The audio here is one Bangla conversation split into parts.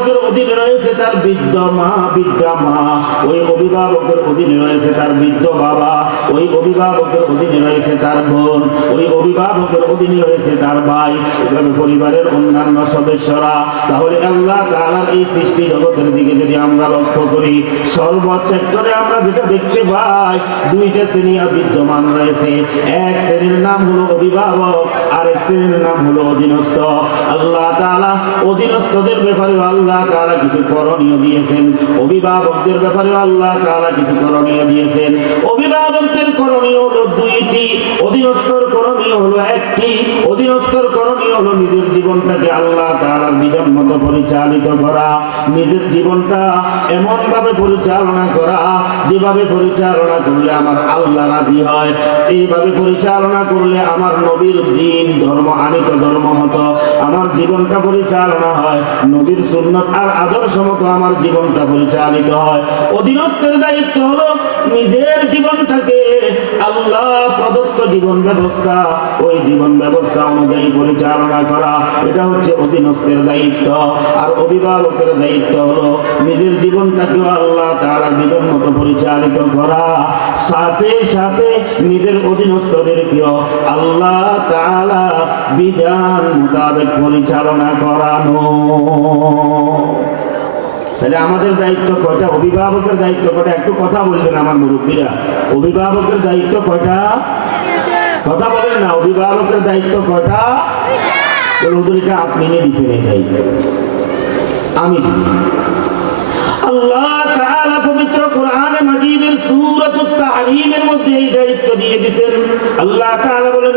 অভিভাবকের অধীনে রয়েছে তার বৃদ্ধ মা, বৃদ্ধা মা। ওই অভিভাবকের অধীনে রয়েছে তার বৃদ্ধ বাবা। ওই অভিভাবকের অধীনে রয়েছে তার বোন। ওই অভিভাবকের অধীনে রয়েছে তার ভাই। এভাবে পরিবারের অন্যান্য সদস্যরা। তাহলে আল্লাহ তাআলার এই সৃষ্টি জগতের দিকে যদি আমরা লক্ষ্য করি, সর্বোচ্চ সেক্টরে আমরা যেটা দেখতে পাই, দুইটা শ্রেণি বিদ্যমান রয়েছে। এক শ্রেণির নাম হলো অভিভাবক আর এক শ্রেণির নাম হলো অধীনস্থ। আল্লাহ তাআলা অধীনস্থদের ব্যাপারে আল্লাহ তাআলা কিছু করণীয় দিয়েছেন। অভিভাবকদের ব্যাপারে আল্লাহ তাআলা কিছু করণীয় দিয়েছেন। অভিভাবকদের করণীয় হলো দুইটি। অধীনস্থর করণীয় হলো একটি। অধীনস্থর করণীয় হলো নিজের জীবনটাকে আল্লাহ মতো পরিচালিত করা, নিজের জীবনটা এমন ভাবে পরিচালনা করা, যেভাবে পরিচালনা করলে আমার আল্লাহ রাজি হয়, এইভাবে পরিচালনা করলে আমার নবীর দিন, ধর্ম, আনিত ধর্ম মতো আমার জীবনটা পরিচালনা হয়। নবীর সুন্নত আর আদর্শ মতো আমার জীবনটা পরিচালিত হয়। অধীনস্থের দায়িত্ব হলো নিজের জীবনটাকে আল্লাহ জীবন ব্যবস্থা, ওই জীবন ব্যবস্থা অনুযায়ী পরিচালনা করা, এটা হচ্ছে অধীনস্থের দায়িত্ব। আর অভিভাবকের দায়িত্ব হলো নিজের জীবনটাকেও আল্লাহ তার বিধান মতো পরিচালিত করা। সাথে সাথে নিজের অধীনস্থদেরকেও আল্লাহ তাআলা বিধান মোতাবেক পরিচালনা করানো। তাহলে আমাদের দায়িত্ব কয়টা? অভিভাবকের দায়িত্ব কয়টা? একটু কথা বলবেন আমার মুরব্বীরা। অভিভাবকের দায়িত্ব কয়টা? কথা বলেন না অভিভাবকের দায়িত্ব কথা। ওদেরকে আপনি নিয়ে দিচ্ছেন এই দায়িত্ব। আমি। আল্লাহ পবিত্র মধ্যে এই দায়িত্ব দিয়ে দিয়েছেন আল্লাহ বলেন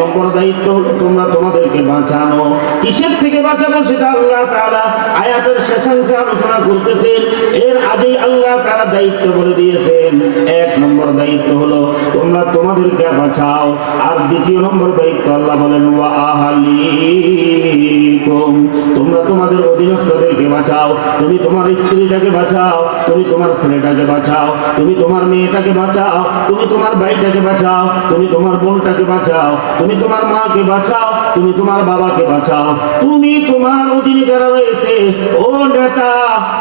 নম্বর দায়িত্ব, তোমরা তোমাদেরকে বাঁচানো। কিসের থেকে বাঁচাবো সেটা আল্লাহ তাআলা আয়াতের শেষাংশে আলোচনা করতেছেন। এর আগেই আল্লাহ তারা দায়িত্ব বলে দিয়েছেন। এক নম্বর দায়িত্ব হলো, তোমরা তোমাদেরকে বাঁচাও। আর দ্বিতীয় নম্বর দায়িত্ব আল্লাহ বলেন, ওয়া আহালিকুম তোমরা তোমাদের অধীনস্থদেরকে বাঁচাও। তুমি তোমার স্ত্রীটাকে বাঁচাও, তুমি তোমার ছেলেটাকে বাঁচাও, তুমি তোমার মেয়েটাকে বাঁচাও, তুমি তোমার ভাইটাকে বাঁচাও, তুমি তোমার বোনটাকে বাঁচাও, তুমি তোমার মাকে বাঁচাও তুমি তোমার বাবাকে বাঁচাও তুমি তোমার অধীনে যারা রয়েছে ও নেতা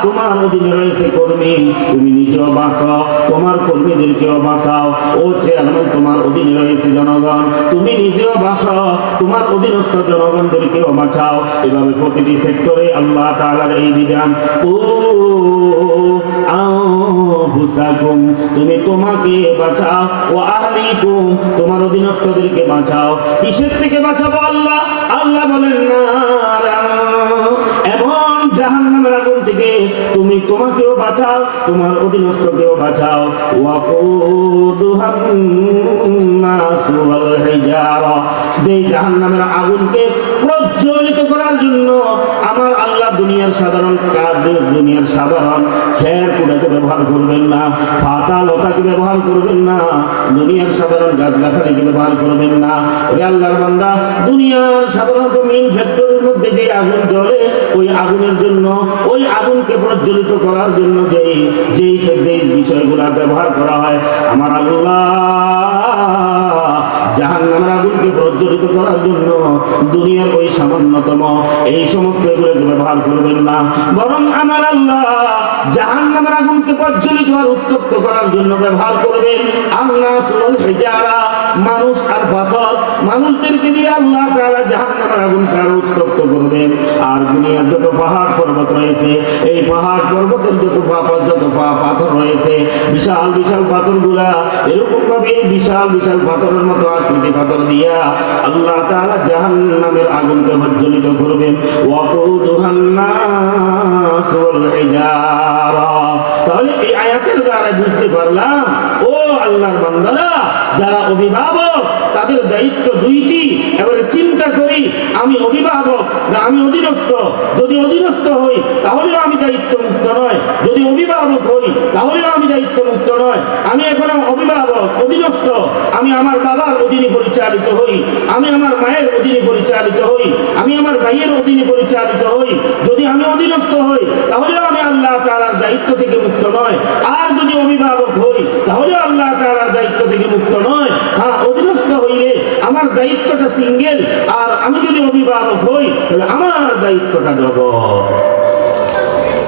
তোমার অধীনে রয়েছে কর্মী তুমি নিজেও বাঁচাও তোমার কর্মীদেরকেও বাঁচাও ও চেয়ারম্যান তোমার অধীনে রয়েছে জনগণ তুমি নিজেও বাঁচাও তোমার অধীনস্থ জনগণদেরকেও বাঁচাও এভাবে প্রতিটি সেক্টরে আল্লাহ তাআলার এই বিধান ও আনফুসাকুম তুমি তোমাকে বাঁচাও। ও আহলিকুম তোমার অধীনস্থদেরকে বাঁচাও। কিসের থেকে বাঁচাবো আল্লাহ? আল্লাহ বলেন, না এমন জাহান্নামের আগুন থেকে তুমি তোমাকেও বাঁচাও, তোমার অধীনস্থকেও বাঁচাও। ওয়াকুদুহান নাসু ওয়াল হিজারা। যেই জাহান্নামের আগুনকে প্রজ্বলিত করার জন্য আমার আল্লাহ দুনিয়ার সাধারণ কাজ দুনিয়ার সাধারণ খের কুড়াকে ব্যবহার করবেন না পাতা লতাকে ব্যবহার করবেন না, দুনিয়ার সাধারণ গাছ গাছালিকে ব্যবহার করবেন না। ওরে আল্লাহর বান্দা, দুনিয়ার সাধারণত মিল ফ্যাক্টরির মধ্যে যে আগুন জ্বলে, ওই আগুনের জন্য, ওই আগুনকে প্রজ্বলিত করার জন্য যেই যেই যেই বিষয়গুলো ব্যবহার করা হয়, আমার আল্লাহ করার জন্য দুনিয়ার ওই সামান্যতম এই সমস্ত এগুলোকে ব্যবহার করবেন না। বরং আমার আল্লাহ জাহান নামের আগুনকে প্রজ্বলিত আর উত্তপ্ত করার জন্য ব্যবহার করবেন আল্লাহ হেজারা মানুষ আর পাথর মানুষদেরকে দিয়ে আল্লাহ তাআলা জাহান নামের আগুনকে উত্তপ্ত করবেন আর দুনিয়ার যত পাহাড় পর্বত রয়েছে, এই পাহাড় পর্বতের যত পাপা যত পাথর রয়েছে, বিশাল বিশাল পাথরগুলা, এরকম ভাবে বিশাল বিশাল পাথরের মতো আকৃতি পাথর দিয়া আল্লাহ তাআলা জাহান্নামের আগুনকে প্রজ্বলিত করবেন ওয়াকুদুহান নাস আমি অভিভাবক না আমি অধীনস্থ। যদি অধীনস্থ হই, তাহলেও আমি দায়িত্ব মুক্ত নয় যদি অভিভাবক হই, তাহলেও আমি দায়িত্ব মুক্ত নয় আমি এখন অভিভাবক, অধীনস্থ। আমি আমার বাবার অধীনে পরিচালিত হই। আমি আমার মায়ের অধীনে পরিচালিত হই। আমি আমার ভাইয়ের অধীনে পরিচালিত হই। যদি আমি অধীনস্থ হই, তাহলেও আমি আল্লাহ তাআলার দায়িত্ব থেকে মুক্ত নয় আর যদি অভিভাবক হই, তাহলেও আল্লাহ তাআলার দায়িত্ব থেকে মুক্ত নয় হ্যাঁ অধীনস্থ আমার দায়িত্বটা সিঙ্গেল আর আমি যদি অভিভাবক হই, তাহলে আমার দায়িত্বটা ডবল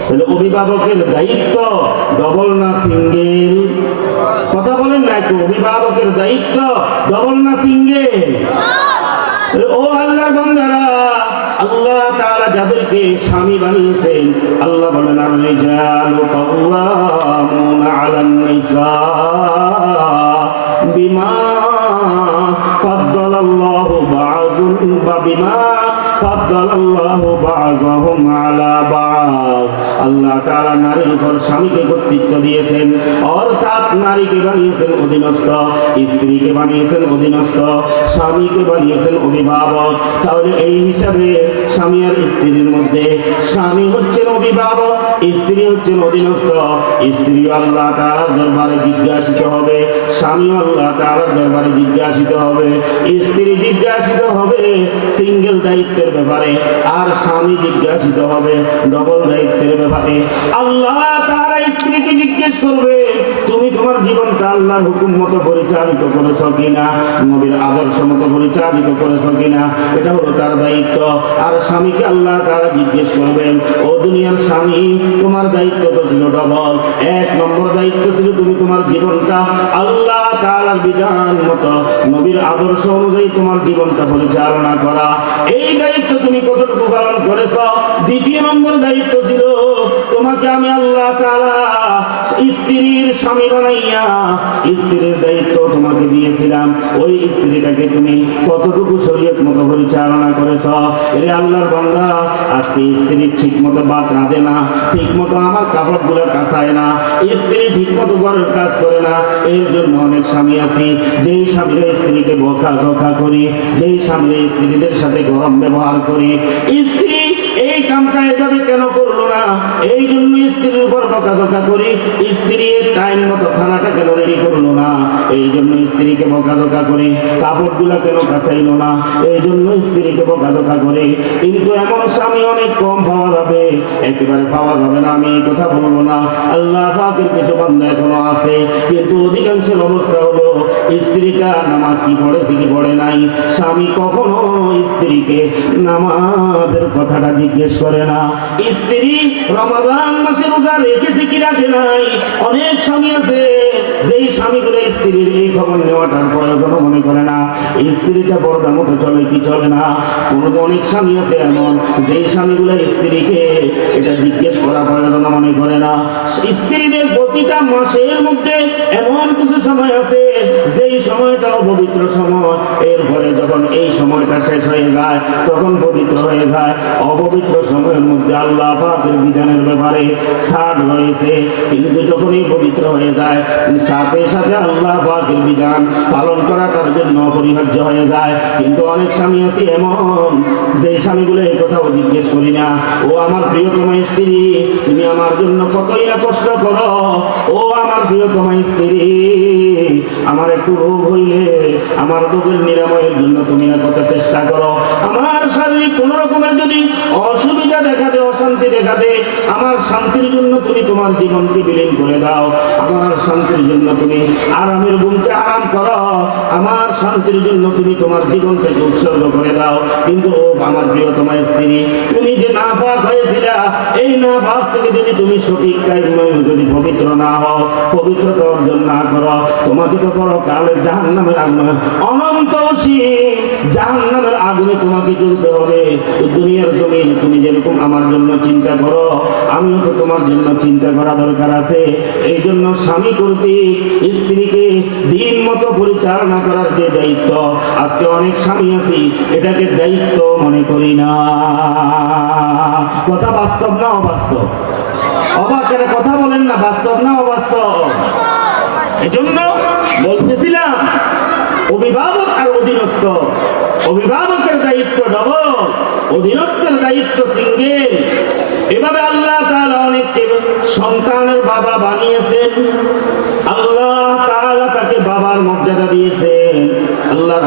তাহলে অভিভাবকের দায়িত্ব ডবল না সিঙ্গেল কথা বলেন না একটু, অভিভাবকের দায়িত্ব ডবল না সিঙ্গেল ও আল্লাহর বান্দারা, আল্লাহ তাআলা যাদেরকে স্বামী বানিয়েছেন, আল্লাহ বলেন রিজালু কাওয়ামুন আলান উপর স্বামীকে কর্তৃত্ব দিয়েছেন। অর্থাৎ নারীকে বানিয়েছেন অধীনস্থ, স্ত্রীকে বানিয়েছেন অধীনস্থ, স্বামীকে বানিয়েছেন অভিভাবক। তাহলে এই হিসাবে স্বামী আর স্ত্রীর মধ্যে স্বামী হচ্ছেন অভিভাবক স্ত্রী হচ্ছেন অধীনস্থ স্ত্রী আল্লাহ তার দরবারে জিজ্ঞাসিত হবে, স্বামী আল্লাহ তার দরবারে জিজ্ঞাসিত হবে, স্ত্রী জিজ্ঞাসিত হবে সিঙ্গেল দায়িত্বের ব্যাপারে, আর স্বামী জিজ্ঞাসিত হবে ডবল দায়িত্বের ব্যাপারে। আল্লাহ তারা স্ত্রীকে জিজ্ঞেস করবে তুমি তোমার জীবনটা আল্লাহর হুকুম মতো পরিচালিত করেছ কিনা? নবীর আদর্শ মতো পরিচালিত করেছ কিনা? এটা হলো তার দায়িত্ব। আর স্বামীকে আল্লাহ তারা জিজ্ঞেস করবেন, ও দুনিয়ার স্বামী, তোমার দায়িত্ব তো ছিল ডবল। এক নম্বর দায়িত্ব ছিল তুমি তোমার জীবনটা আল্লাহ তাআলার বিধান মতো, নবীর আদর্শ অনুযায়ী তোমার জীবনটা পরিচালনা করা। এই দায়িত্ব তুমি কতটুকু পালন করেছ? দ্বিতীয় নম্বর দায়িত্ব ছিল তোমাকে আমি আল্লাহ স্ত্রীর স্বামী বানাইয়া স্ত্রীর দায়িত্ব তোমাকে দিয়েছিলাম। ওই স্ত্রীটাকে তুমি কতটুকু শরীয়ত মতো পরিচালনা করেছ? রে আল্লাহর বান্দা, আজকে স্ত্রী ঠিক মতো বাদ রাঁধে না ঠিক মতো আমার কাপড়গুলো কাঁচায় না, স্ত্রী ঠিক মতো ঘরের কাজ করে না, এর জন্য অনেক স্বামী আছি। যেই স্বামীরা স্ত্রীকে বকা ঝোকা করি, যেই স্বামীরা স্ত্রীদের সাথে গরম ব্যবহার করি, স্ত্রী এই কামটা এভাবে কেন করল? না এই জন্য স্ত্রীর উপর বকাঝকা করি। স্ত্রী টাইম মতো খানাটা কেন রেডি করল না? এই জন্য স্ত্রীকে বকাঝকা করি। কেন না? এই জন্য স্ত্রীকে বকাঝকা করি। কিন্তু এমন স্বামী অনেক কম পাওয়া যাবে। একেবারে পাওয়া যাবে না, আমি এই কথা বলব না। আল্লাহ পাকের কিছু এখনও আছে। কিন্তু অধিকাংশের অবস্থা হলো, স্ত্রীটা নামাজ কি পড়েছে কি পড়ে নাই? স্বামী কখনো স্ত্রীকে নামাজের কথাটা জিজ্ঞেস করে না। স্ত্রী রমাদান মাসে রোজা রেখেছে কি রাখে নাই? অনেক স্বামী আছে। যেই স্বামীগুলো স্ত্রীর এই খবর নেওয়াটার প্রয়োজন মনে করে না। স্ত্রীটা পর্দা মতো চলে কি চলে না? কোনো অনেক স্বামী আছে এমন, যেই স্বামীগুলো স্ত্রীকে এটা জিজ্ঞেস করা প্রয়োজন মনে করে না। স্ত্রীদের প্রতিটা মাসের মধ্যে এমন কিছু সময় আছে, যেই সময়টা পবিত্র সময়। এরপরে যখন এই সময়টা শেষ হয়ে যায়, তখন পবিত্র হয়ে যায়। অপবিত্র সময়ের মধ্যে আল্লাহ পাকের বিধানের ব্যাপারে ছাড় রয়েছে। কিন্তু যখনই পবিত্র হয়ে যায় সাথে সাথে আল্লাহ পাকের বিধান পালন করা তার জন্য অপরিহার্য হয়ে যায়। কিন্তু অনেক স্বামী আছে এমন যে স্বামীগুলো এই কথাও জিজ্ঞেস করি না। ও আমার প্রিয়তমা স্ত্রী, তুমি আমার জন্য কতই না কষ্ট করো। ও আমার প্রিয়তমা স্ত্রী, আমার একটু রোগ হইলে, আমার রোগের নিরাময়ের জন্য তুমি না কত চেষ্টা করো। আমার শারীরিক কোন রকমের যদি অসুবিধা দেখা দেয়, অশান্তি দেখা দেয়, আমার শান্তির জন্য তুমি তোমার জীবনকে বিলীন করে দাও। আমার শান্তির জন্য তুমি আরামের ঘুমকে আরাম করো। আমার শান্তির জন্য তুমি তোমার জীবনটাকে উৎসর্গ করে দাও। কিন্তু ও আমার প্রিয়তমা স্ত্রী, তুমি যে না পাক হয়েছিল, এই না পাক থেকে যদি তুমি সঠিক কাজ যদি পবিত্র না হও, পবিত্রতা অর্জন না করো তোমাকে বড় কালের জাহান নামের আগুন। অনন্ত জাহান নামের আগুনে তোমাকে চলতে হবে। দুনিয়ার জমিন, তুমি যেরকম আমার জন্য চিন্তা করো, আমিও তো তোমার জন্য চিন্তা করা দরকার আছে। এই জন্য স্বামী কর্তৃক স্ত্রীকে দিন মতো পরিচালনা করার যে দায়িত্ব, আজকে অনেক স্বামী আছি, এটাকে দায়িত্ব মনে করি না। কথা বাস্তব না অবাস্তব? অবাকের কথা বলেন না, বাস্তব না অবাস্তব? এজন্য বলতেছিলাম, অভিভাবক আর অধীনস্থ। অভিভাবকের দায়িত্ব ডবল অধীনস্থের দায়িত্ব সিঙ্গেল এভাবে আল্লাহ তাআলা অনেককে সন্তানের বাবা বানিয়েছেন। আল্লাহ তাআলা তাকে বাবার মর্যাদা দিয়েছেন। আল্লাহর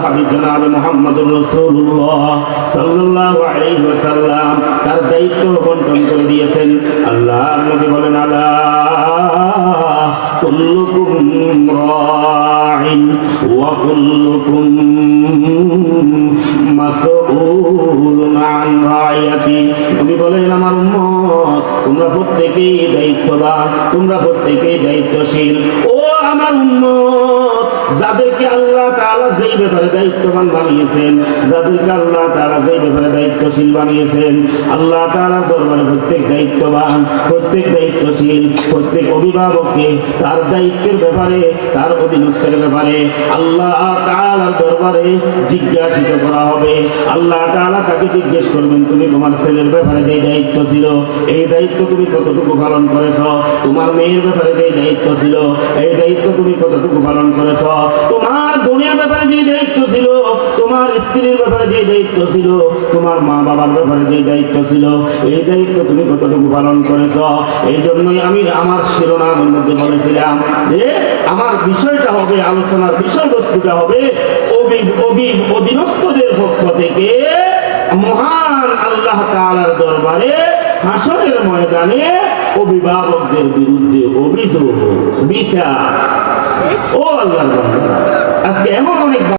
তার দায়িত্ব বন্টন করে উম্মত, তোমরা প্রত্যেকেই দায়িত্ববান, তোমরা প্রত্যেকেই দায়িত্বশীল। ও আমার উম্মত, যাদেরকে আল্লাহ তাআলা যেই ব্যাপারে দায়িত্ববান বানিয়েছেন, যাদেরকে আল্লাহ তাআলা যেই ব্যাপারে দায়িত্বশীল বানিয়েছেন, আল্লাহ তাআলার দরবারে প্রত্যেক দায়িত্ববান, প্রত্যেক দায়িত্বশীল, প্রত্যেক অভিভাবককে তার দায়িত্বের ব্যাপারে, তার অধীনস্থের ব্যাপারে আল্লাহ তাআলার দরবারে জিজ্ঞাসিত করা হবে। আল্লাহ তাআলা তাকে জিজ্ঞেস করবেন, তুমি তোমার ছেলের ব্যাপারে যে দায়িত্ব ছিল, এই দায়িত্ব তুমি কতটুকু পালন করেছ? তোমার মেয়ের ব্যাপারে যে দায়িত্ব ছিল, এই দায়িত্ব তুমি কতটুকু পালন করেছ? তোমার বোনের ব্যাপারে যে দায়িত্ব ছিল, তোমার স্ত্রীর ব্যাপারে যে দায়িত্ব ছিল, তোমার মা বাবার ব্যাপারে যে দায়িত্ব ছিল, এই দায়িত্ব তুমি কতটুকু পালন করেছ? এই জন্যই আমি আমার শিরোনামের মধ্যে বলেছিলাম যে আমার বিষয়টা হবে, আলোচনার বিষয়বস্তুটা হবে অধীনস্থদের পক্ষ থেকে মহান আল্লাহ তালার দরবারে হাসনের ময়দানে অভিভাবকদের বিরুদ্ধে অভিযোগ, বিচার। ও আল্লাহ আজকে এমন অনেক